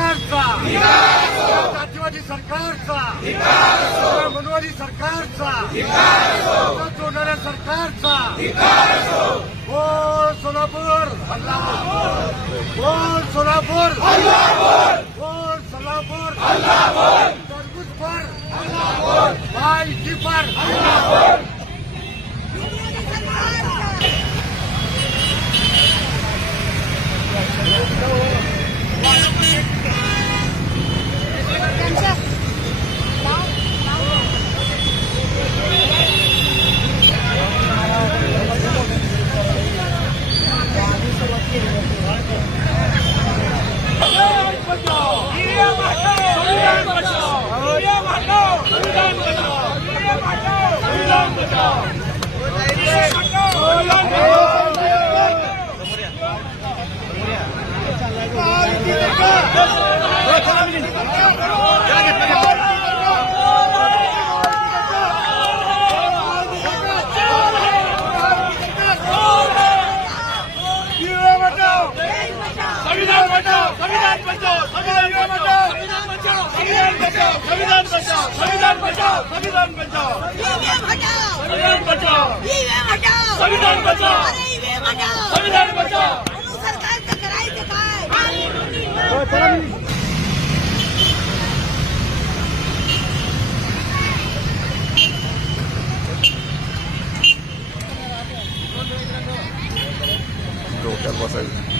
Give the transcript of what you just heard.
सरकारचा. जातीवादी सरकारचा. मनवादी सरकारचा. जोडणाऱ्या सरकारचा. बोल सोलापूर. बोल सोलापूर. बोल सोलापूर. तरबूज पर. भाई की पर. Go! संविधान बचाव संविधान बचाव संविधान बचाव संविधान बचाव संविधान बचाव संविधान बचाव संविधान हटाओ संविधान हटाओ संविधान हटाओ संविधान बचाव म्हणून सरकारचं करायचं काय?